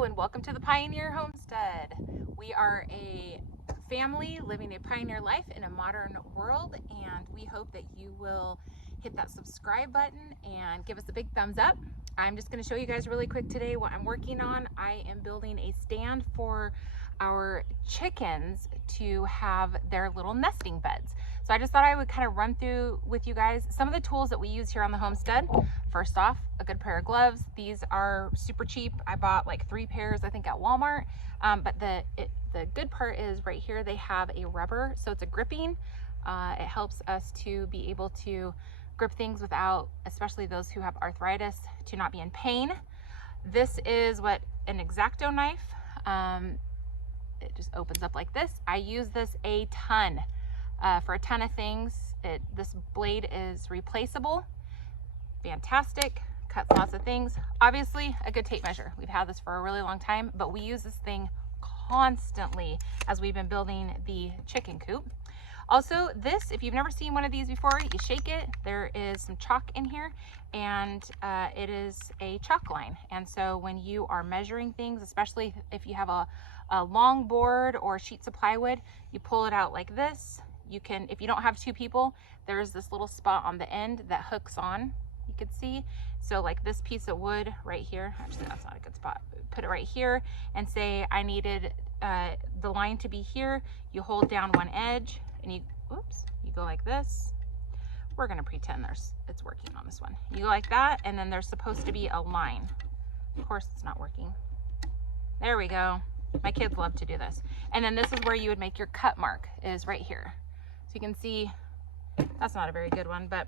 Hello and welcome to the Pioneer Homestead. We are a family living a pioneer life in a modern world, and we hope that you will hit that subscribe button and give us a big thumbs up. I'm just going to show you guys really quick today what I'm working on. I am building a stand for our chickens to have their little nesting beds. So I just thought I would kind of run through with you guys some of the tools that we use here on the homestead. First off, a good pair of gloves. These are super cheap. I bought like 3 pairs, I think, at Walmart. But the good part is right here, they have a rubber, so it's a gripping. It helps us to be able to grip things without, especially those who have arthritis, to not be in pain. This is what an X-Acto knife. It just opens up like this. I use this a ton for a ton of things. This blade is replaceable. Fantastic, cuts lots of things. Obviously a good tape measure. We've had this for a really long time, but we use this thing constantly as we've been building the chicken coop. Also, this, if you've never seen one of these before, you shake it, there is some chalk in here, and it is a chalk line. And so when you are measuring things, especially if you have a long board or sheets of plywood, you pull it out like this. You can, if you don't have 2 people, there's this little spot on the end that hooks on, you could see. So like this piece of wood right here, actually that's not a good spot, put it right here and say I needed the line to be here. You hold down one edge and you go like this. We're gonna pretend it's working on this one. You go like that, and then there's supposed to be a line. Of course it's not working. There we go. My kids love to do this. And then this is where you would make your cut mark, is right here. So you can see, that's not a very good one, but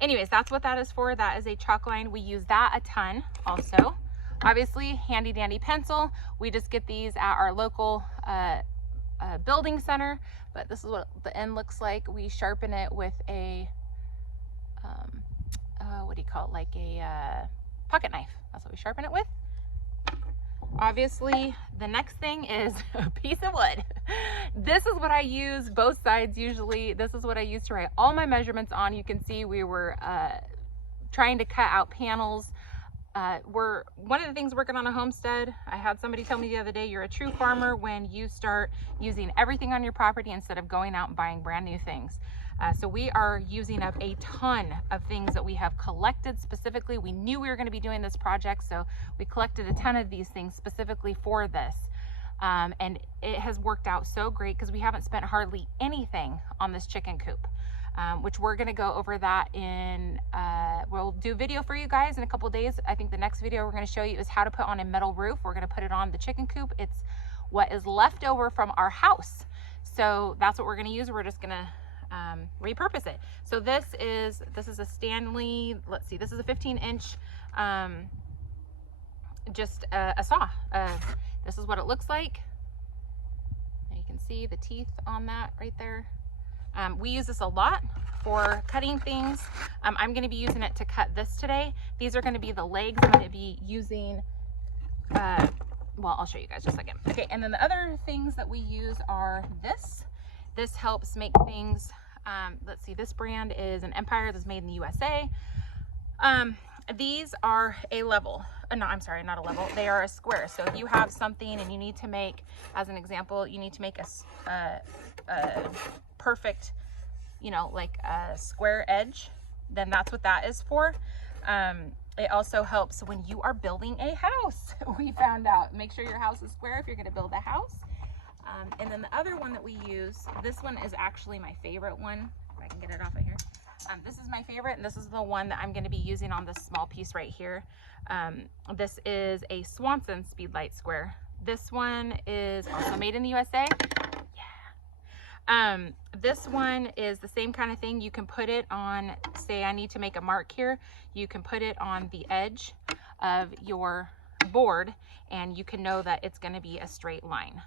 anyways, that's what that is for. That is a chalk line. We use that a ton also. Obviously, handy dandy pencil. We just get these at our local building center, but this is what the end looks like. We sharpen it with a, what do you call it? Like a pocket knife. That's what we sharpen it with. Obviously, the next thing is a piece of wood. This is what I use, both sides usually. This is what I use to write all my measurements on. You can see we were trying to cut out panels. One of the things working on a homestead, I had somebody tell me the other day, you're a true farmer when you start using everything on your property instead of going out and buying brand new things. So we are using up a ton of things that we have collected specifically. We knew we were going to be doing this project, so we collected a ton of these things specifically for this. And it has worked out so great because we haven't spent hardly anything on this chicken coop. Which we're going to go over that in, we'll do a video for you guys in a couple of days. I think the next video we're going to show you is how to put on a metal roof. We're going to put it on the chicken coop. It's what is left over from our house. So that's what we're going to use. We're just going to repurpose it. So this is a Stanley, let's see, this is a 15-inch, just a saw. This is what it looks like. You can see the teeth on that right there. We use this a lot for cutting things. I'm going to be using it to cut this today. These are going to be the legs I'm going to be using. Well, I'll show you guys just a second. Okay, and then the other things that we use are this. This helps make things, let's see, this brand is an Empire that's made in the USA. These are a level. No, I'm sorry, not a level. They are a square. So if you have something and you need to make, as an example, you need to make a perfect, you know, like a square edge, then that's what that is for. It also helps when you are building a house. We found out, make sure your house is square if you're going to build a house. And then the other one that we use, this one is actually my favorite one. If I can get it off of here. This is my favorite, and this is the one that I'm going to be using on this small piece right here. This is a Swanson Speedlight Square. This one is also made in the USA. Yeah. This one is the same kind of thing. You can put it on, say I need to make a mark here. You can put it on the edge of your board, and you can know that it's going to be a straight line.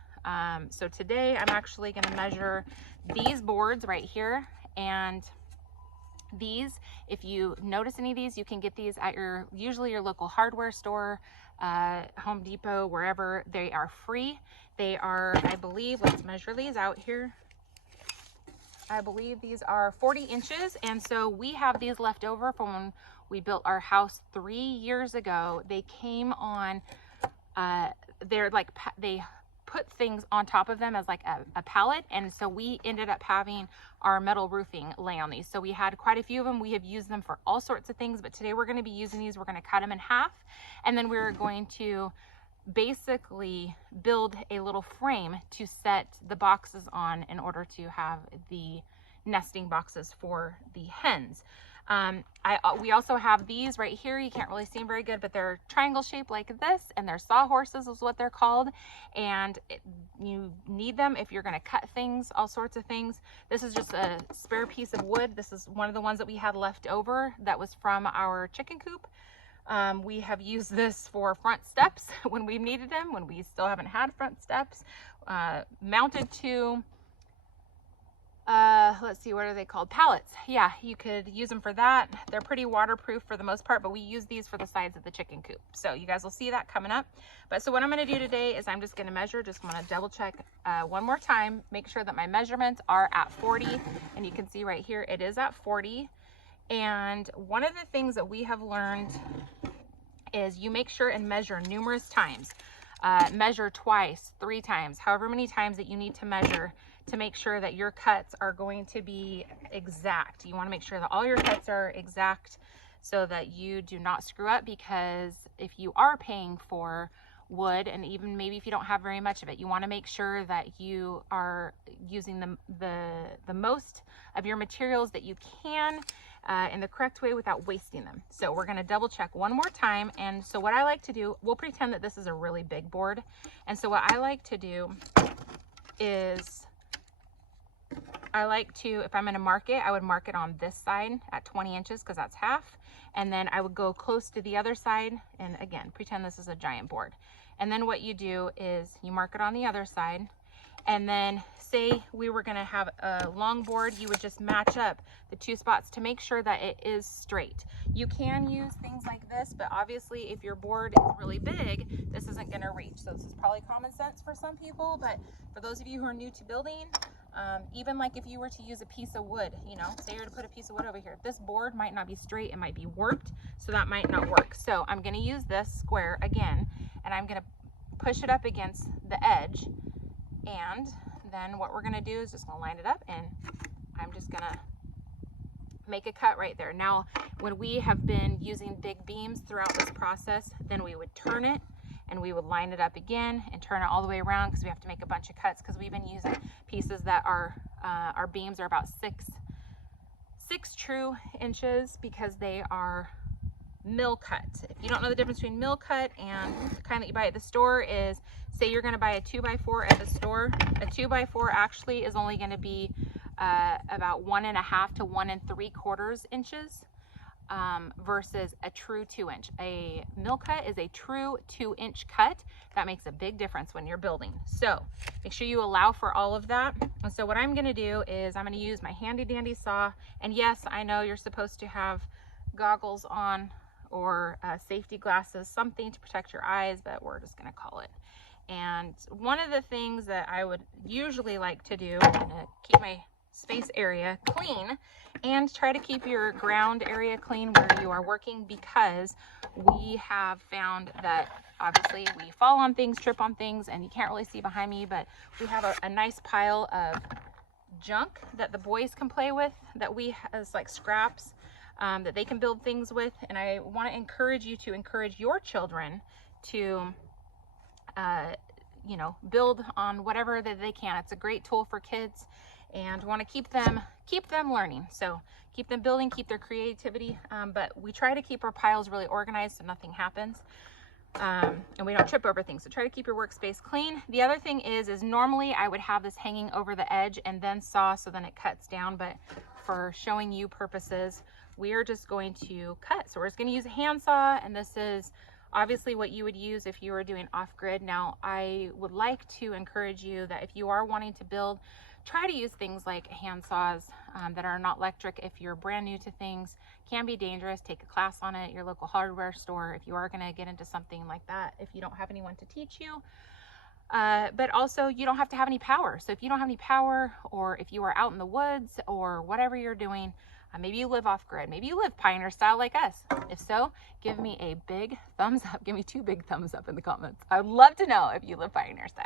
So today I'm actually going to measure these boards right here, and these, if you notice any of these, you can get these at usually your local hardware store, Home Depot, wherever. They are free. They are, I believe, let's measure these out here. I believe these are 40 inches, and so we have these left over from We built our house 3 years ago. They came on, they put things on top of them as like a pallet, and so we ended up having our metal roofing lay on these. So we had quite a few of them. We have used them for all sorts of things, but today we're going to be using these. We're going to cut them in half, and then we're going to basically build a little frame to set the boxes on in order to have the nesting boxes for the hens. We also have these right here. You can't really see them very good, but they're triangle shaped like this, and they're sawhorses is what they're called. And you need them if you're going to cut things, all sorts of things. This is just a spare piece of wood. This is one of the ones that we had left over that was from our chicken coop. We have used this for front steps when we've needed them, when we still haven't had front steps. Mounted to let's see, what are they called? Pallets. Yeah, you could use them for that. They're pretty waterproof for the most part, but we use these for the sides of the chicken coop. So you guys will see that coming up. But so what I'm going to do today is I'm just going to measure, just want to double check one more time, make sure that my measurements are at 40. And you can see right here, it is at 40. And one of the things that we have learned is you make sure and measure numerous times. Measure twice, 3 times, however many times that you need to measure to make sure that your cuts are going to be exact. You want to make sure that all your cuts are exact so that you do not screw up, because if you are paying for wood, and even maybe if you don't have very much of it, you want to make sure that you are using the most of your materials that you can in the correct way without wasting them. So we're going to double check one more time. And so what I like to do, we'll pretend that this is a really big board. And so what I like to do is I like to, if I'm going to mark it, I would mark it on this side at 20 inches because that's half. And then I would go close to the other side. And again, pretend this is a giant board. And then what you do is you mark it on the other side. And then say we were going to have a long board, you would just match up the 2 spots to make sure that it is straight. You can use things like this, but obviously if your board is really big, this isn't going to reach. So this is probably common sense for some people, but for those of you who are new to building, even like if you were to use a piece of wood, you know, say you're to put a piece of wood over here, this board might not be straight, it might be warped, so that might not work. So I'm going to use this square again, and I'm going to push it up against the edge. And then what we're going to do is just going to line it up, and I'm just going to make a cut right there. Now, when we have been using big beams throughout this process, then we would turn it and we would line it up again and turn it all the way around, because we have to make a bunch of cuts, because we've been using pieces that are, our beams are about 6 true inches, because they are mill cut. If you don't know the difference between mill cut and the kind that you buy at the store, is say you're going to buy a 2x4 at the store. A 2x4 actually is only going to be about 1.5 to 1 3/4 inches versus a true 2-inch. A mill cut is a true 2-inch cut. That makes a big difference when you're building. So make sure you allow for all of that. And so what I'm going to do is I'm going to use my handy dandy saw. And yes, I know you're supposed to have goggles on or safety glasses, something to protect your eyes, but we're just going to call it. And one of the things that I would usually like to do, I'm going to keep my space area clean and try to keep your ground area clean where you are working, because we have found that obviously we fall on things, trip on things, and you can't really see behind me, but we have a nice pile of junk that the boys can play with, that we as like scraps that they can build things with. And I want to encourage you to encourage your children to you know, build on whatever that they can. It's a great tool for kids, and want to keep them learning. So keep them building, keep their creativity, but we try to keep our piles really organized so nothing happens, and we don't trip over things. So try to keep your workspace clean. The other thing is normally I would have this hanging over the edge and then saw, so then it cuts down, but for showing you purposes, we are just going to cut. So we're just going to use a handsaw, and this is obviously what you would use if you were doing off-grid. Now, I would like to encourage you that if you are wanting to build, try to use things like hand saws that are not electric. If you're brand new to things, can be dangerous. Take a class on it at your local hardware store if you are going to get into something like that, if you don't have anyone to teach you. But also, you don't have to have any power. So if you don't have any power, or if you are out in the woods or whatever you're doing, Maybe you live off grid. Maybe you live pioneer style like us. If so, give me a big thumbs up. Give me 2 big thumbs up in the comments. I would love to know if you live pioneer style.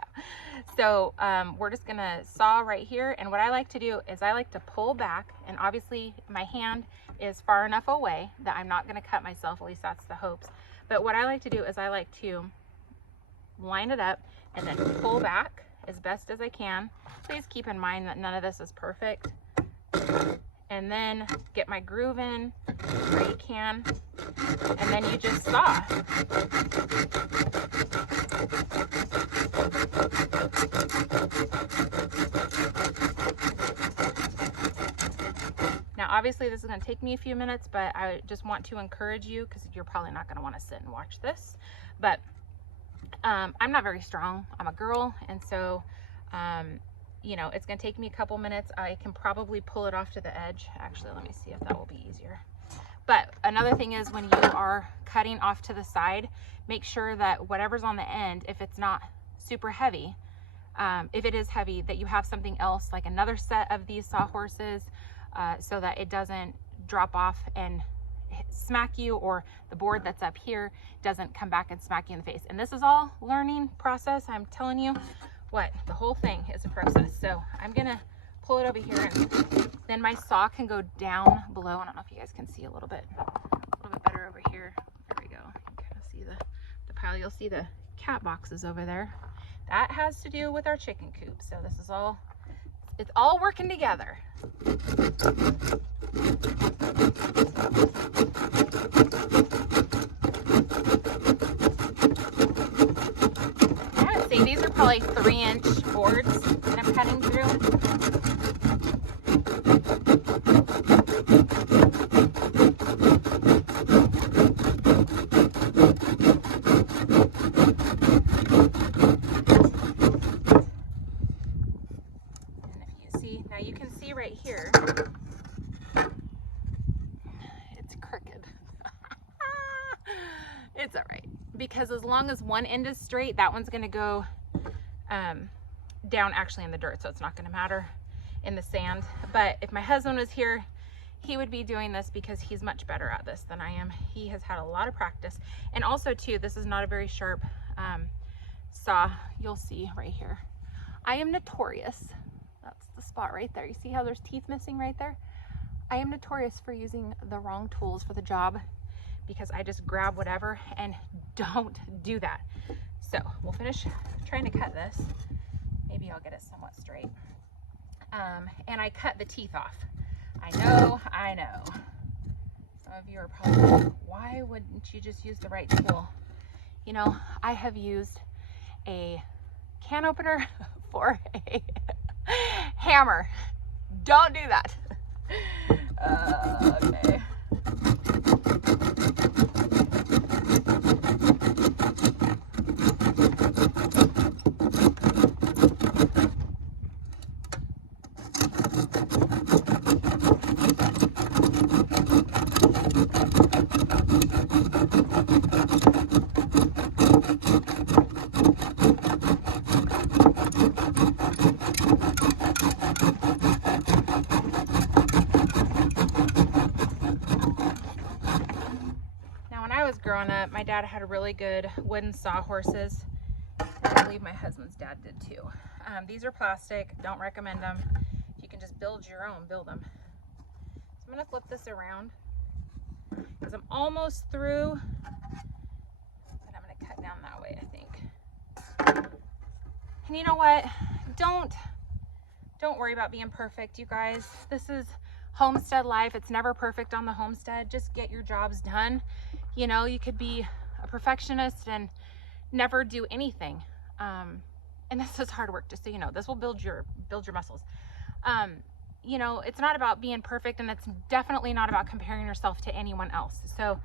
So we're just gonna saw right here. And what I like to do is I like to pull back, and obviously my hand is far enough away that I'm not gonna cut myself, at least that's the hopes. But what I like to do is I like to line it up and then pull back as best as I can. Please keep in mind that none of this is perfect. And then get my groove in where you can, and then you just saw. Now obviously this is going to take me a few minutes, but I just want to encourage you, because you're probably not going to want to sit and watch this, but I'm not very strong. I'm a girl, and so you know, it's going to take me a couple minutes. I can probably pull it off to the edge. Actually, let me see if that will be easier. But another thing is, when you are cutting off to the side, make sure that whatever's on the end, if it's not super heavy, if it is heavy, that you have something else, like another set of these sawhorses, so that it doesn't drop off and smack you, or the board that's up here doesn't come back and smack you in the face. And this is all learning process, I'm telling you. What, the whole thing is a process. So I'm gonna pull it over here, and then my saw can go down below. I don't know if you guys can see a little bit better over here. There we go. You can kind of see the pile. You'll see the cat boxes over there. That has to do with our chicken coop. So this is all, it's all working together. These are probably 3-inch boards that I'm cutting through. And if you see, now you can see right here, it's crooked. It's all right, because as long as one end is straight, that one's going to go down actually in the dirt, so it's not going to matter in the sand. But if my husband was here, he would be doing this, because he's much better at this than I am. He has had a lot of practice. And also too, this is not a very sharp saw. You'll see right here, I am notorious, that's the spot right there, you see how there's teeth missing right there? I am notorious for using the wrong tools for the job, because I just grab whatever, and don't do that. So we'll finish trying to cut this. Maybe I'll get it somewhat straight. And I cut the teeth off. I know. Some of you are probably like, why wouldn't you just use the right tool? You know, I have used a can opener for a hammer. Don't do that. Okay. Growing up, my dad had really good wooden sawhorses. I believe my husband's dad did too. These are plastic, don't recommend them. If you can just build your own, build them. So I'm gonna flip this around, because I'm almost through, but I'm gonna cut down that way, I think. And you know what? Don't worry about being perfect, you guys. This is homestead life. It's never perfect on the homestead. Just get your jobs done. You know, you could be a perfectionist and never do anything. And this is hard work, just so you know. This will build your muscles. You know, it's not about being perfect, and it's definitely not about comparing yourself to anyone else. So,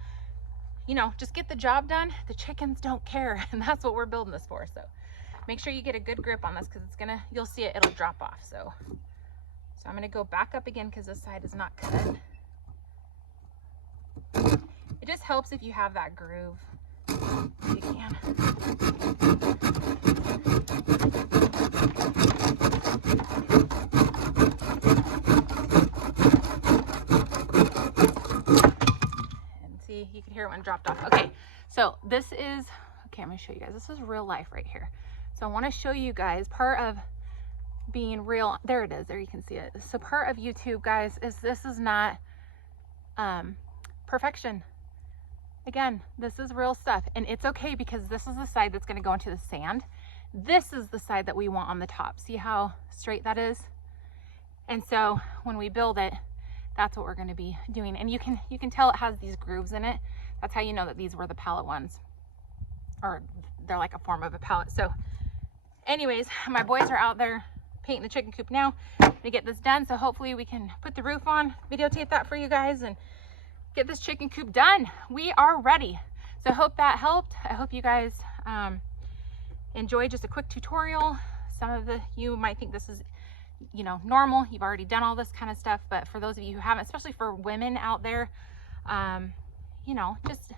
you know, just get the job done. The chickens don't care, and that's what we're building this for. So make sure you get a good grip on this, because it's gonna, you'll see it, it'll drop off. So I'm gonna go back up again, because this side is not cut. It just helps if you have that groove. If you can. everyone dropped off. Okay, so this is, okay, I'm gonna show you guys. This is real life right here. So I wanna show you guys part of being real. There it is, there you can see it. So part of YouTube, guys, is this is not perfection. Again, this is real stuff, and it's okay because this is the side that's gonna go into the sand. This is the side that we want on the top. See how straight that is? And so when we build it, that's what we're gonna be doing. And you can tell it has these grooves in it. That's how you know that these were the pallet ones, or they're like a form of a pallet. So anyways, my boys are out there painting the chicken coop now to get this done. So hopefully we can put the roof on, videotape that for you guys, and get this chicken coop done. We are ready. So I hope that helped. I hope you guys enjoyed just a quick tutorial. Some of you might think this is, you know, normal. You've already done all this kind of stuff, but for those of you who haven't, especially for women out there, you know, just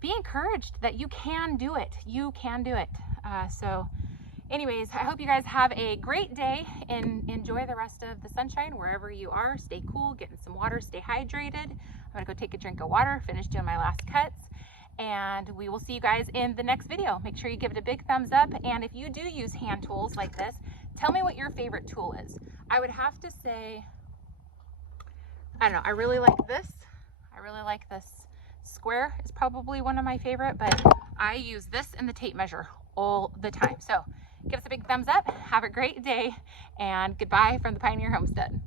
be encouraged that you can do it. You can do it. So anyways, I hope you guys have a great day and enjoy the rest of the sunshine wherever you are. Stay cool, get in some water, stay hydrated. I'm gonna go take a drink of water, finish doing my last cuts, and we will see you guys in the next video. Make sure you give it a big thumbs up, and if you do use hand tools like this, tell me what your favorite tool is. I would have to say, I don't know, I really like this. I really like this square is probably one of my favorite, but I use this and the tape measure all the time. So give us a big thumbs up, have a great day, and goodbye from the Pioneer Homestead.